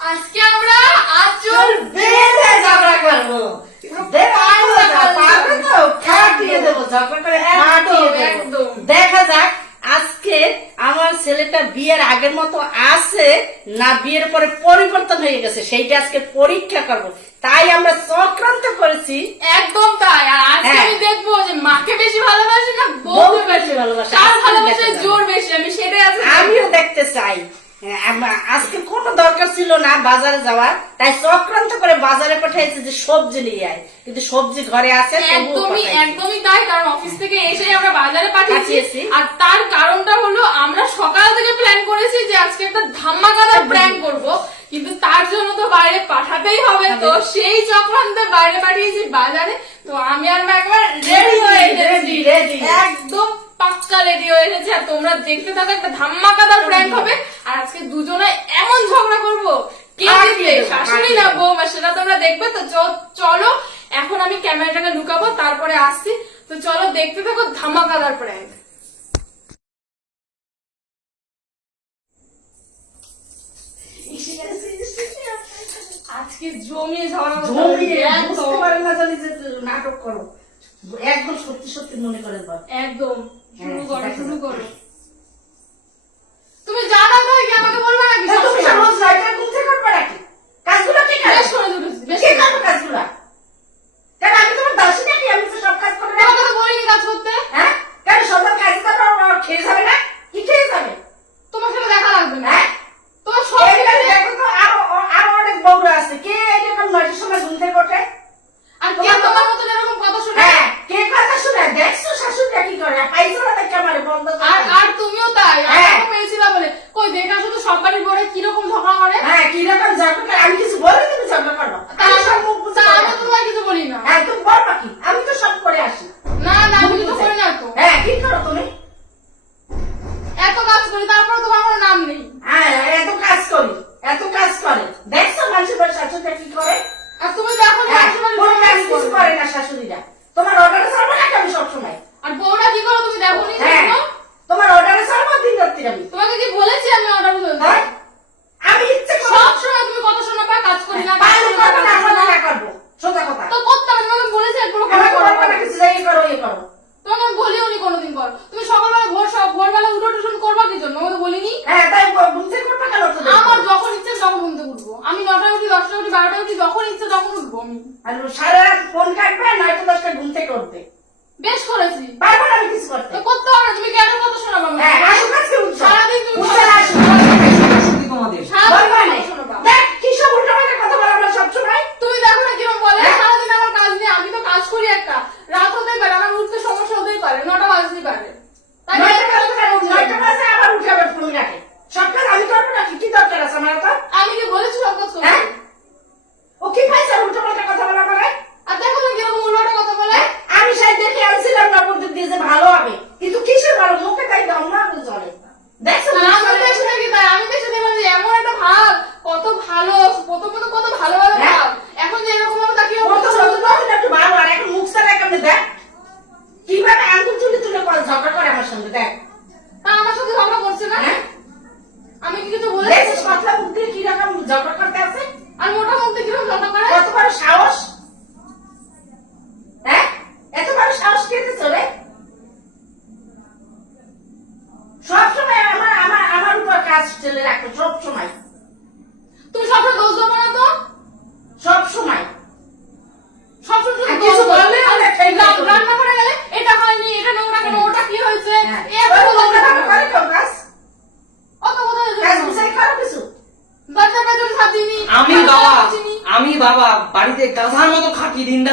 আজকে আমরা আচল বেঁধে ঝগড়া করব। দেখা যাক আজকে আমার ছেলেটা বিয়ের আগের মতো আছে না বিয়ের পরে পরিবর্তন হয়ে গেছে? সেইটা আজকে পরীক্ষা করব। তাই আমরা চক্রান্ত করেছি। একদম তাই। আর হ্যাঁ। আমি দেখব যে মাকে বেশি ভালোবাসে না বউকে বেশি ভালোবাসে। তার ভালোবাসার জোর বেশি? আমি সেটাই আমিও দেখতে চাই। আজকে কোনো দরকার ছিল না বাজারে যাওয়ার তাই চক্রান্ত করে বাজারে পাঠাইছে যে সবজি নিয়ে আয়। কিন্তু সবজি ঘরে আছে একদমই একদমই তাই কারণ অফিস থেকে এসে আমরা বাজারে পাঠিয়েছি। আর তার কারণটা হলো আমরা সকাল থেকে প্ল্যান করেছি যে আজকে একটা ধামাকাদার প্ল্যান করব কিন্তু তার জন্য তো বাইরে পাঠাতেই হবে। তো সেই চক্রান্তে বাইরে পাঠিয়েছি বাজারে। তো আমি আর একবার রেডি হয়ে রেডি রেডি একদম পাক্কা রেডি হয়ে এসেছে। আর তোমরা দেখতে থাকো একটা ধামাকাদার প্র্যাঙ্ক হবে। আর আজকে দুজনে এমন ঝগড়া করব কে জিতবে? শাশুড়ি না সেটা তোমরা দেখবে। তো চলো এখন আমি ক্যামেরাটাকে লুকাবো তারপরে আসছি। তো চলো দেখতে থাকো প্র্যাঙ্ক নাটক করো। একদম সত্যি সত্যি মনে করে একদম। হ্যাঁ, তুমি যা না করে কি আমাকে বলবে নাকি? তুমি সমাজ রাইটার কোন থেকে করবে নাকি? কাজগুলো কি কাজ করে ধরেছি বেশি কাজ কাজগুলো? কেন আমি তোমার দাসী নাকি? আমি তো সব কাজ করে না কথা বলি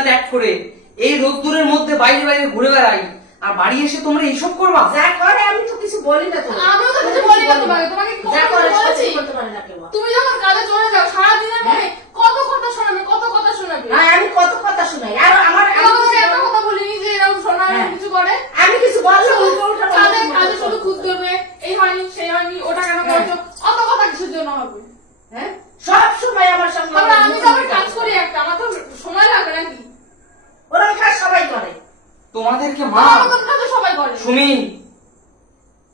ত্যাগ করে এই রোদ্দুরের মধ্যে বাইরে বাইরে ঘুরে বেড়াই। আর বাড়ি এসে তোমরা এইসব করবা? আমি তো কিছু বলি না আমিও তো কিছু বলি না তোমাকে তোমাকে বলেছি? তুমি যখন কাজে চলে যাও সারা দিন আমি হ্যাঁ। কত কথা শোনাবে কত কথা শোনাবে? আমি কত কথা আর আমার আমি এত কথা যে এরকম হ্যাঁ। কিছু করে? আমি কিছু কাজে কাজে শুধু খুদ এই হয়নি সেই হয়নি ওটা কেন হ্যাঁ। করছ? অত কথা কিছুর জন্য হবে? হ্যাঁ? সব সময় আমার সঙ্গে আমি তো আবার কাজ করি একটা আমার তো সময় লাগে নাকি? ওরকম কাজ সবাই করে। তোমাদেরকে মা সবাই করে।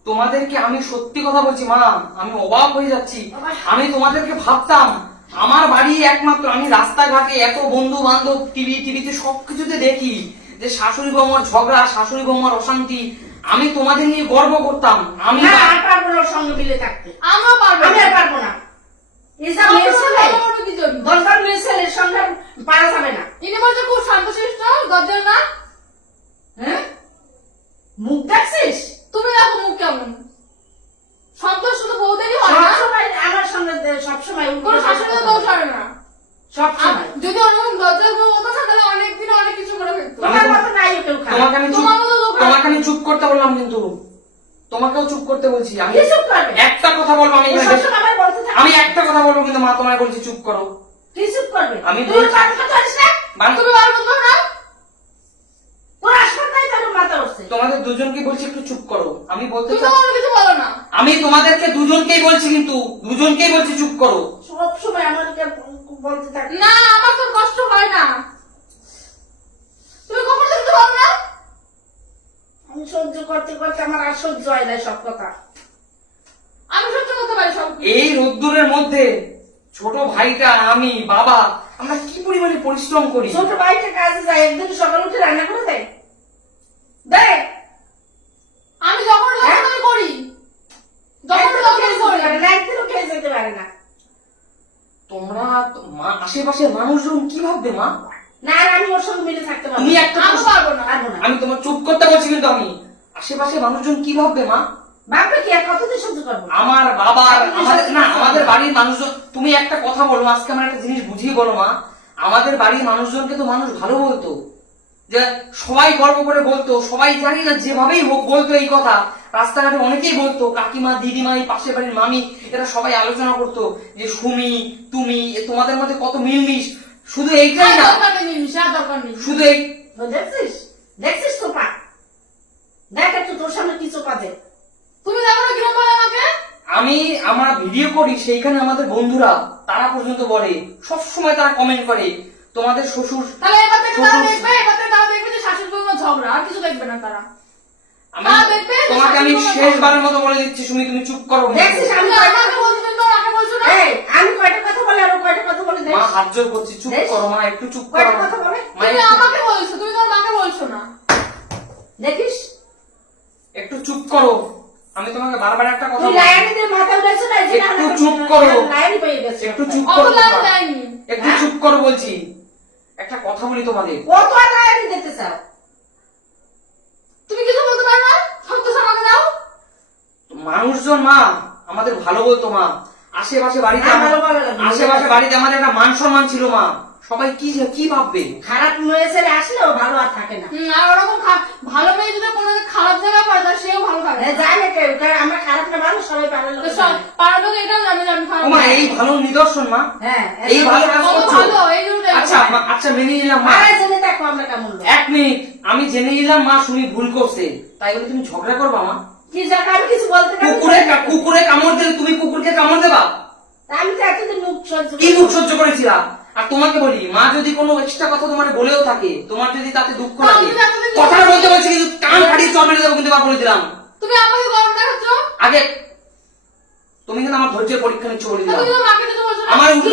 তোমাদেরকে আমি সত্যি কথা বলছি মা আমি অবাক হয়ে যাচ্ছি। আমি তোমাদেরকে ভাবতাম আমার বাড়ি একমাত্র আমি রাস্তাঘাটে এত বন্ধু বান্ধব টিভি টিভিতে সবকিছুতে দেখি যে শাশুড়ি বৌমার ঝগড়া শাশুড়ি বৌমার অশান্তি। আমি তোমাদের নিয়ে গর্ব করতাম। আমি পারব না সঙ্গে মিলে থাকতে। আমরা পারব আমি পারব না। এসব মেয়ে ছেলে? পারব না কি জন্য? দরকার মেয়ে ছেলের সঙ্গে পারা যাবে না। ইনি বলছে খুব শান্তশিষ্ট দরজা না হ্যাঁ? মুখ দেখছিস? তুমি দেখো মুখ কেমন? সন্তোষ শুধু বউদেরই হয় না। সবসময় আমার সঙ্গে সবসময় কোনো হয় না। সবসময়। যদি অন্যরকম দরজা হতো না তাহলে অনেক দিনে অনেক কিছু করে ফেলতো। তোমার মতো নাই কেউ তোমাকে আমি চুপ করতে বললাম কিন্তু। তোমাকেও চুপ করতে বলছি আমি কি চুপ করবে? একটা কথা বলব আমি সবসময় আমার বলতে থাকে। আমি একটা কথা বলব কিন্তু মা তোমায় বলছি চুপ করো। কি চুপ করবে? আমি তুই কথা ধরিস না? তুমি বার বলব না। তোর হাসপাতালে তোর মাথা উঠছে তোমাদের দুজনকে বলছি একটু চুপ করো। আমি বলতে কিছু বলো না। আমি তোমাদেরকে দুজনকেই বলছি কিন্তু দুজনকেই বলছি চুপ করো। সব সময় আমাকে বলতে থাকে। না আমার তো কষ্ট হয় না। তুমি কখন পারো না? আমি সহ্য করতে করতে আমার আর সহ্য হয় না সব কথা। আমি সহ্য করতে পারি সব এই রোদ্দুরের মধ্যে ছোট ভাইটা আমি বাবা আমরা কি পরিমাণে পরিশ্রম করি? ছোট ভাইটা কাজে যায় একদিন সকালে উঠে রান্না করে দেয়। দেয় আমি যখন হ্যাঁ? করি যখন খেয়ে করি যেতে পারে না, একদিনও খেয়ে যেতে পারে না। তোমরা আশেপাশের মানুষজন কি ভাববে মা? না আমি ওর সঙ্গে মিলে থাকতে পারব তুমি একটা আমি পারব না পারব না। আমি তোমার চুপ করতে বলছি কিন্তু আমি। আশেপাশে মানুষজন কি ভাববে মা? বাপরে কি? আর কতদিন সহ্য করব আমার বাবার আমাদের না আমাদের বাড়ির মানুষজন তুমি একটা কথা বলো আজকে আমার একটা জিনিস বুঝিয়ে বলো মা। আমাদের বাড়ির মানুষজনকে তো মানুষ ভালো বলতো। যে সবাই গর্ব করে বলতো সবাই জানি না যেভাবেই হোক বলতো এই কথা। রাস্তাঘাটে অনেকেই বলতো কাকিমা দিদিমা এই পাশের বাড়ির মামি এরা সবাই আলোচনা করতো যে সুমি তুমি তোমাদের মধ্যে কত মিলমিশ। শুধু এইটাই না। দরকার নেই আর দরকার নেই। শুধু এই দেখছিস? দেখছিস তো পা? দেখ একটু তোর সামনে কিছু পাবে তুমি দেখো না কিরম বলে আমাকে? আমি আমরা ভিডিও করি সেইখানে আমাদের বন্ধুরা তারা পর্যন্ত বলে। সব সময় তারা কমেন্ট করে তোমাদের শ্বশুর তাহলে এবার থেকে তারা দেখবে এবার থেকে তারা দেখবে যে শাশুড়ি বৌমা ঝগড়া আর কিছু দেখবে না তারা। আমি দেখবে তোমাকে আমি শেষবারের মতো বলে দিচ্ছি সুমি তুমি চুপ করো। দেখছিস আমি বলছো না? এই, আমি কয়টা কথা বলে আর কয়টা কথা বলে মা হাত জোর করছি চুপ করো মা একটু চুপ করো কয়টা কথা বলে? তুমি আমাকে বলছো তুমি তোমার মাকে বলছো না। দেখিস? একটু চুপ করো। আমি তোমাকে বারবার একটা কথা বলছি। লাইনে দিয়ে মাথা উঠেছো না যে একটু চুপ করো। পেয়ে গেছে। একটু চুপ করো। একটু চুপ করো বলছি। একটা কথা বলি তোমাদের। কত আর দিতে চাও? তুমি কিছু বলতে পারো না? সন্তোষ আমাকে দাও। মানুষজন মা আমাদের ভালো বলতো মা। আশেপাশে বাড়িতে হ্যাঁ। আশেপাশে বাড়িতে আমাদের একটা মান সম্মান ছিল মা। সবাই কি কি ভাববে? খারাপ মেয়ে ছেলে আসলেও ভালো আর থাকে না। আর ওরকম ভালো মেয়ে যদি কোনো খারাপ জায়গায় পড়ে তাহলে সেও ভালো থাকে যায় না কেউ কারণ আমরা খারাপ না ভালো সবাই পারে পাড়ার লোক এটাও জানে আমি খারাপ মা এই ভালো নিদর্শন মা। হ্যাঁ এই ভালো কাজ করছ। ভালো এই জন্য আচ্ছা মা- আচ্ছা মেনে নিলাম মা। মারা জেনে দেখো আমরা কেমন এক মিনিট আমি জেনে নিলাম মা শুনি ভুল করছে। তাই বলে তুমি ঝগড়া করবা মা? কি যাক আমি কিছু বলতে পারি কুকুরে কুকুরে কামড় দিলে তুমি কুকুরকে কামড় দেবা? আমি তো এতদিন মুখ সহ্য কি মুখ সহ্য করেছিলা আর তোমাকে বলি মা যদি কোনো এক্সট্রা কথা তোমার বলেও থাকে তোমার যদি তাতে দুঃখ লাগে কথা বলতে বলছি কিন্তু কান ফাটিয়ে চল মেরে দেবো কিন্তু বলে দিলাম। তুমি আমাকে গরম দেখাচ্ছ আগে তুমি কিন্তু আমার ধৈর্যের পরীক্ষা নিচ্ছ বলে দিলাম। আমার উল্টো।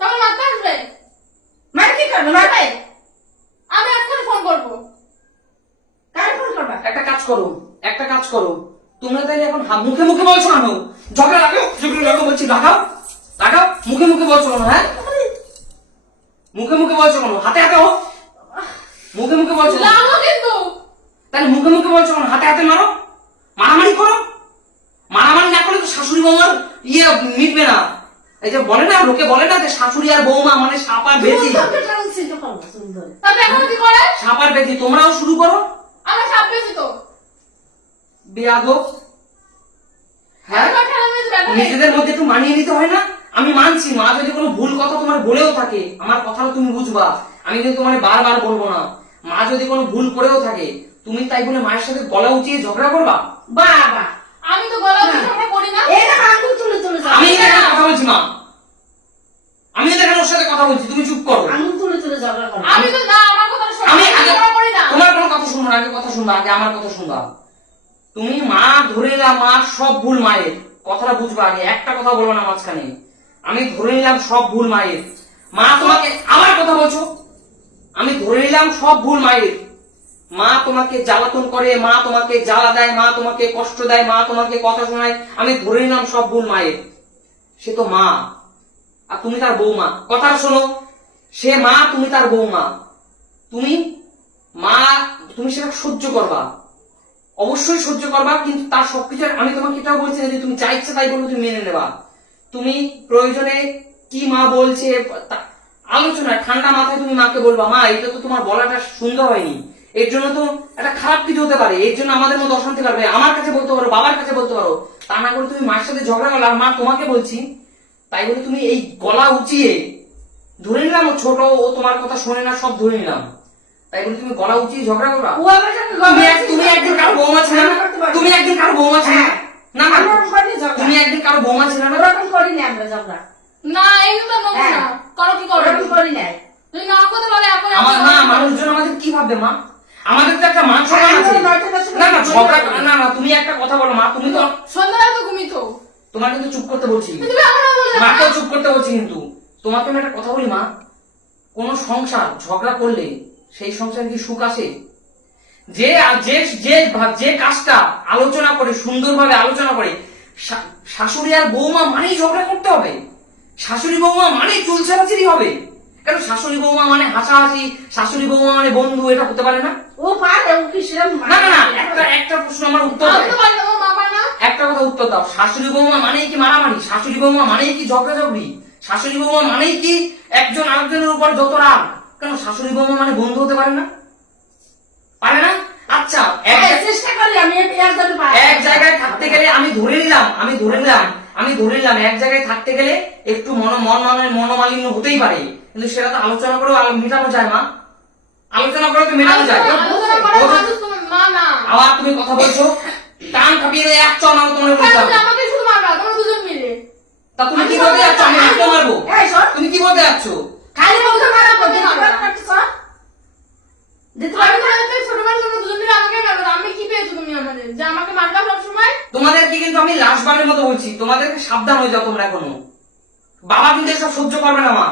হ্যাঁ মারতে আসবে মার কি করবে? মারবে? আমি এক্ষুনি ফোন করব। কার ফোন করবা? একটা কাজ করো একটা কাজ করো। তোমরা তাই এখন মুখে মুখে বলছো কেন? ঝগড়া লাগাও লাগাও বলছি লাগাও লাগাও মুখে মুখে বলছো কেন হ্যাঁ? মুখে মুখে বলছো কেন? হাতে হাতে হোক মুখে মুখে বলছো? লাগল কিন্তু। তাহলে মুখে মুখে বলছো কেন? হাতে হাতে মারো। মারামারি করো। মারামারি না করলে তো শাশুড়ি বৌমার ইয়ে মিটবে না। এই যে বলে না লোকে বলে না যে শাশুড়ি আর বৌমা মানে সাপার বেজি। টান ছিল করব, সুন্দর। তাহলে এখন কি করে? সাপার বেজি তোমরাও শুরু করো। আমার সাপ পেয়েছি তো। বেয়াদব। হ্যাঁ? নিজেদের মধ্যে একটু মানিয়ে নিতে হয় না। আমি মানছি মা যদি কোনো ভুল কথা তোমার বলেও থাকে আমার কথাও তুমি বুঝবা। আমি কিন্তু তোমার বারবার বলব না। মা যদি কোনো ভুল করেও থাকে তুমি তাই বলে মায়ের সাথে গলা উঁচিয়ে ঝগড়া করবা? বাবা আমি তো গলা উঁচু ঝগড়া করি না। আমি কথা বলছি মা। আমি তো এখানে ওর সাথে কথা বলছি তুমি চুপ করো। আঙ্গুল তুলে তুলে ঝগড়া করো আমি তো না আমার কথা শোনো আমি আমি আগে করি না। তোমার কোনো কথা শুনব না আগে কথা শুনবা আগে আমার কথা শুনবা। তুমি মা ধরে নিলাম মা সব ভুল মায়ের। কথাটা বুঝবা আগে একটা কথা বলব না মাঝখানে। আমি ধরে নিলাম সব ভুল মায়ের। মা তোমাকে আমার কথা বলছো? আমি ধরে নিলাম সব ভুল মায়ের। মা তোমাকে জ্বালাতন করে মা তোমাকে জ্বালা দেয় মা তোমাকে কষ্ট দেয় মা তোমাকে কথা শোনায়। আমি ধরে নিলাম সব ভুল মায়ের। সে তো মা। আর তুমি তার বৌমা। কথা শোনো, সে মা, তুমি তার বৌমা। তুমি মা, তুমি সেটা সহ্য করবা। অবশ্যই সহ্য করবা, কিন্তু তার সবকিছু আমি তোমাকে এটাও বলছি যে তুমি যা ইচ্ছা তাই বলব তুমি মেনে নেবা। তুমি প্রয়োজনে কি মা বলছে আলোচনা, ঠান্ডা মাথায় তুমি মাকে বলবা, মা এটা তো তোমার বলাটা সুন্দর হয়নি। এর জন্য তো একটা খারাপ কিছু হতে পারে। এর জন্য আমাদের মধ্যে অশান্তি লাগবে আমার কাছে বলতে পারো, বাবার কাছে বলতে পারো। তা না করে তুমি মার সাথে ঝগড়া করলে মা তোমাকে বলছি তাই বলে তুমি এই গলা উঁচিয়ে ধরে নিলাম ও ছোট ও তোমার কথা শোনে না সব ধরে নিলাম। তাই বলে তুমি গলা উঁচিয়ে ঝগড়া করবা? ও আমার তুমি এক- একদিন কারও বৌমা ছিল না? তুমি একদিন কারও বৌমা ছিল না? না না। তুমি একদিন কারও বৌমা ছিল না? ওরকম করিনি আমরা ঝগড়া। না এইগুলো তো না। করো কি করো ওরকম করি নাই তুমি না করতে পারলে এখন আমার করো। মানুষজন আমাদের কি ভাববে মা? আমাদের তো একটা মান সম্মান আছে। না না ঝগড়া না। না তুমি একটা কথা বলো মা। তুমি তো সন্ধ্যাবেলা তো ঘুমিত তোমার কিন্তু চুপ করতে বলছি। মাকেও চুপ করতে বলছি কিন্তু। তোমাকে আমি একটা কথা বলি মা। কোন সংসার ঝগড়া করলে সেই সংসারে কি সুখ আসে? যে যে যে যে কাজটা আলোচনা করে সুন্দরভাবে আলোচনা করে শাশুড়ি আর বৌমা মানেই ঝগড়া করতে হবে। শাশুড়ি বৌমা মানেই চুলছাড়াছাড়ি হবে। কেন শাশুড়ি বৌমা মানে হাসাহাসি? শাশুড়ি বৌমা মানে বন্ধু এটা হতে পারে না? ও পারে ও কি সেরকম না না না একটা একটা প্রশ্ন আমার উত্তর একটা কথা উত্তর দাও। শাশুড়ি বৌমা মানেই কি মারামারি? শাশুড়ি বৌমা মানেই কি ঝগড়াঝগড়ি? শাশুড়ি বৌমা মানেই কি একজন আরেকজনের উপর যত রাগ? কেন শাশুড়ি বৌমা মানে বন্ধু হতে পারে না? পারে না? আচ্ছা এক হ্যাঁ, চেষ্টা করি আমি এক জায়গায় থাকতে গেলে আমি ধরে নিলাম আমি ধরে নিলাম আমি ধরে নিলাম। এক জায়গায় থাকতে গেলে একটু মন মন মানে মনোমালিন্য হতেই পারে। কিন্তু সেটা তো আলোচনা করেও মেটানো যায় মা। আলোচনা করে তো মেটানো যায়। আবার তুমি কথা বলছো? টান খাপিয়ে দিয়ে এক চল আমি তোমার বলতাম আমাকে শুধু মারবা? তোমরা দুজন মিলে। তা তুমি কি যাচ্ছ আমি হাঁটতে মারবো? এই তুমি কি বলতে যাচ্ছ খালি বলতে পারো বলতে দিতে পারব পারো না। না শোন দিতে আমি পারো না তোমাদের ছোটবেলা তোমরা দুজন মিলে আমাকে মারবা আমি কি পেয়েছ তুমি আমাদের? যে আমাকে মারবা সবসময় তোমাদেরকে কিন্তু আমি লাশবারের মতো বলছি তোমাদেরকে সাবধান হয়ে যাও তোমরা এখনও। বাবা কিন্তু এসব সহ্য করবে না মা।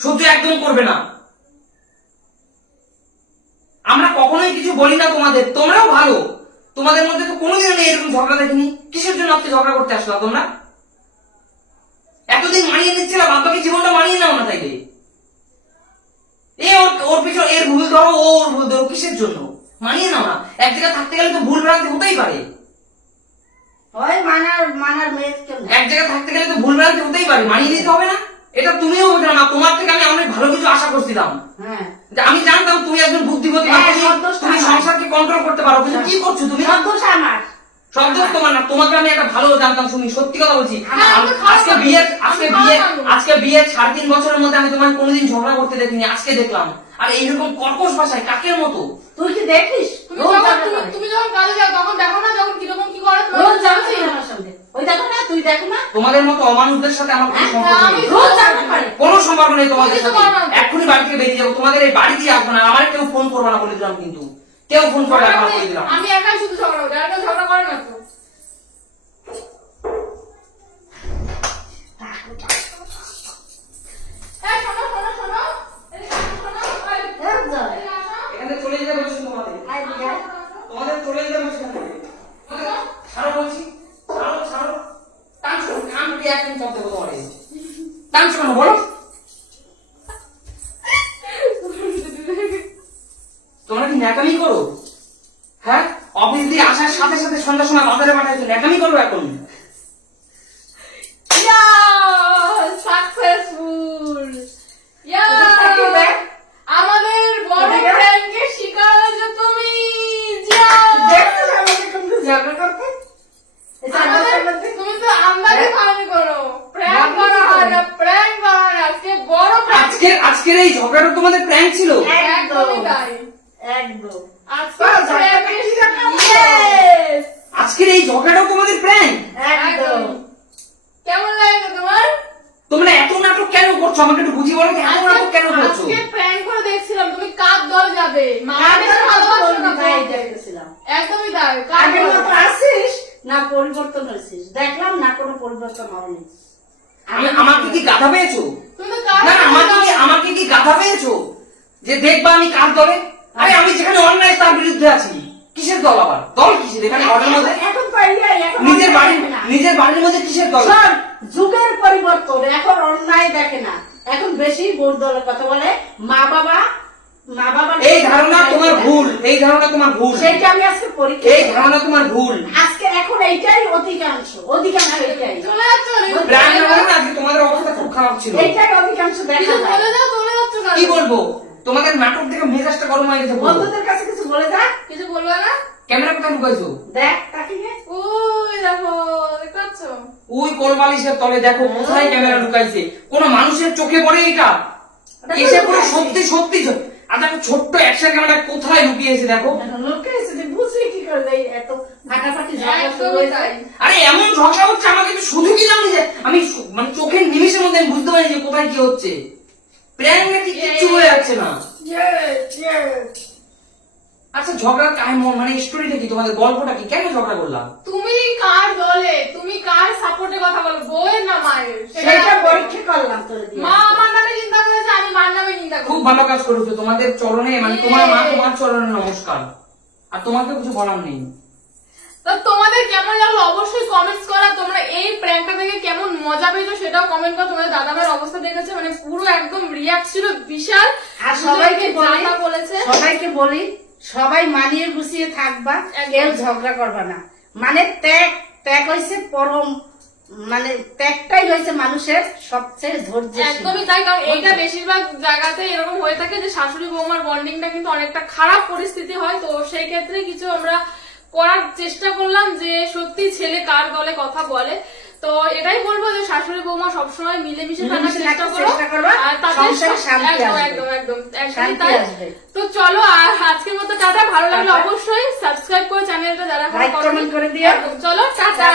সহ্য একদম করবে না। আমরা কখনোই কিছু বলি না তোমাদের তোমরাও ভালো। তোমাদের মধ্যে তো কোনোদিন নেই এরকম ঝগড়া দেখিনি। কিসের জন্য আজকে ঝগড়া করতে আসলা তোমরা? এতদিন মানিয়ে নিচ্ছিল বাকি জীবনটা মানিয়ে নাও না তাইলে। এ ওর ওর পিছনে এর ভুল ধরো ও ওর ভুল ধরো কিসের জন্য? মানিয়ে নাও না। এক জায়গায় থাকতে গেলে তো ভুল ভ্রান্তি হতেই পারে। ওই মানার মানার মেয়ে এক জায়গায় থাকতে গেলে তো ভুল ভ্রান্তি হতেই পারে মানিয়ে নিতে হবে না। এটা তুমিও বোঝো না তোমার থেকে আমি অনেক ভালো কিছু আশা করছিলাম। হ্যাঁ। যে আমি জানতাম তুমি একজন বুদ্ধিমতী হ্যাঁ, তুমি-। সংসারকে কন্ট্রোল করতে পারো কিন্তু কি করছ তুমি? আমার। সব দোষ তোমার না তোমাকে আমি একটা ভালো জানতাম শুনি সত্যি কথা বলছি। হ্যাঁ, আজকে বিয়ে আজকে বিয়ে আজকে বিয়ে সাড়ে তিন বছরের মধ্যে আমি তোমার কোনোদিন ঝগড়া করতে দেখিনি আজকে দেখলাম। আর এইরকম কর্কশ ভাষায় কাকের মতো? তুই কি দেখিস। তুমি যখন কাজে যাও তখন দেখো না যখন কীরকম কি করে তোমার রোজ ঝগড়া জানোই করে না। আমার সঙ্গে ওই দেখো না? তোমাদের মতো অমানুষদের সাথে আমার কোনো হ্যাঁ, সম্পর্ক নেই। ঝগড়া করে কোনো সম্পর্ক নেই তোমাদের সাথে। এক্ষুনি বাড়ি থেকে বেরিয়ে যাব। তোমাদের এই বাড়িতেই আসব না। আমার কেউ ফোন করবে না বলে দিলাম কিন্তু। কেউ ফোন করবে না বলে দিলাম। আমি একাই শুধু ঝগড়া করি। আর কেউ ঝগড়া করে না তো। চলে যেতে বলছি তোমাদের। তোমাদের চলে যেতে বলছি ছাড়ো বলছি। একদম করতে কেন বলো। তোমরা কি ন্যাকামি করো? হ্যাঁ? অফিস দিয়ে আসার সাথে সাথে সন্ধ্যা সময় বাজারে পাঠাইছো ন্যাকামি করো এখন Yeah! Successful! Yeah! Thank you, ma'am. আমাদের বড় Okay. প্র্যাঙ্কের শিকার হয়েছে তুমি যাও দেখছিস আমাকে তুমি ঝগড়া করতে এই চার আমাদের- বছর মধ্যে? তুমি তো আন্দাজে হ্যাঁ? ফানি করো প্র্যাঙ্ক আমি করা কি হয় করি? না প্র্যাঙ্ক করা হয় না আজকে বড় প্র্যাঙ্ক আজকের আজকের এই ঝগড়াটা তোমাদের প্র্যাঙ্ক ছিল? একদমই তাই। একদম! আজকের এই ঝগড়াটাও তোমাদের প্র্যাঙ্ক একদম। কেমন লাগে তোমার? তোমরা এত নাটক কেন করছ? আমাকে একটু বুঝিয়ে বলো এত নাটক কেন করছ? আজকে প্র্যাঙ্ক করে দেখছিলাম তুমি কার দল যাবে? ভালোবাসো না তাই একদমই তাই কার আগের মতো আছিস না পরিবর্তন হয়েছিস। দেখলাম না কোনো পরিবর্তন হয়নি। আমি আমাকে কি গাধা পেয়েছ? না আমাকে কি আমাকে কি গাধা পেয়েছ? যে দেখবা আমি কার? দলে আরে আমি যেখানে অন্যায় তার বিরুদ্ধে আছি। কিসের দল আবার? দল কিসের এখানে ঘরের মধ্যে? নিজের বাড়ির নিজের বাড়ির মধ্যে কিসের দল? যুগের পরিবর্তন এখন অন্যায় দেখে না। এখন বেশি বোর দলের কথা বলে মা বাবা এই ধারণা তোমার ভুল এই ধারণা তোমার ভুল। সেইটা আমি আজকে পরীক্ষা এই ধারণা তোমার ভুল। আজকে এখন এইটাই অধিকাংশ অধিকাংশ এইটাই। চলে যাচ্ছ রে। ব্র্যান্ড না আজকে তোমাদের অবস্থা খুব খারাপ ছিল। এইটাই অধিকাংশ দেখা কিছু যায়। বলে দাও চলে যাচ্ছ কেন? কি বলব? তোমাদের নাটক দেখে মেজাজটা গরম হয়ে গেছে বন্ধুদের কাছে কিছু বলে যা। কিছু বলবে না? ক্যামেরা কোথায় লুকাইছো? দেখ তাকিয়ে ওই দেখো দেখতে ওই কোলবালিশের তলে দেখো কোথায় ক্যামেরা লুকাইছে। কোন মানুষের চোখে পড়ে এটা? এসে পুরো সত্যি সত্যি দেখো ছোট্ট অ্যাকশন ক্যামেরা কোথায় লুকিয়েছে দেখো। লোকে বুঝলি কি করে এত ফাটাফাটি ঝগড়া শুরু একদমই হয়েছে। তাই। আরে এমন ঝগড়া হচ্ছে আমাকে শুধু কি জানি যে আমি মানে চোখের নিমিষের মধ্যে আমি বুঝতে পারি যে কোথায় কি হচ্ছে। প্র্যাঙ্ক নাকি কিচ্ছু হয়ে যাচ্ছে না। আচ্ছা ঝগড়ার কাহিনী মানে স্টোরিটা কি? তোমাদের গল্পটা কি? কেন ঝগড়া করলাম? তুমি কার দলে তুমি কার সাপোর্টে কথা বলো? বউয়ের না মায়ের? সেটা সেটা পরীক্ষা করলাম তোর মা ভালো কাজ করেছ তোমাদের চরণে মানে তোমার মা তোমার চরণে নমস্কার। আর তোমাকে কিছু বলার নেই। তো তোমাদের কেমন লাগল? অবশ্যই কমেন্টস করা। তোমরা এই প্র্যাঙ্কটা থেকে কেমন মজা পেয়েছ সেটাও কমেন্ট করো। তোমাদের দাদা ভাইয়ের অবস্থা দেখেছে মানে পুরো একদম রিয়াক্ট ছিল বিশাল। আর সবাইকে বলি যা বলেছে। সবাইকে বলি সবাই মানিয়ে গুছিয়ে থাকবা। কেউ ঝগড়া করবা না। মানে ত্যাগ ত্যাগ হয়েছে পরম মানে ত্যাগটাই হয়েছে মানুষের সবচেয়ে ধৈর্য একদমই তাই কারণ এইটা বেশিরভাগ জায়গাতে এরকম হয়ে থাকে যে শাশুড়ি বৌমার বন্ডিংটা কিন্তু অনেকটা খারাপ পরিস্থিতি হয় তো সেই ক্ষেত্রে কিছু আমরা করার চেষ্টা করলাম যে সত্যি ছেলে কার দলে কথা বলে। তো এটাই বলব যে শাশুড়ি বৌমা সবসময় মিলেমিশে থাকার চেষ্টা করো আর একদম। তো চলো আর আজকের মতো টাটা ভালো লাগলে অবশ্যই। সাবস্ক্রাইব করে চ্যানেলটা যারা করে। একদম, চলো টাটা।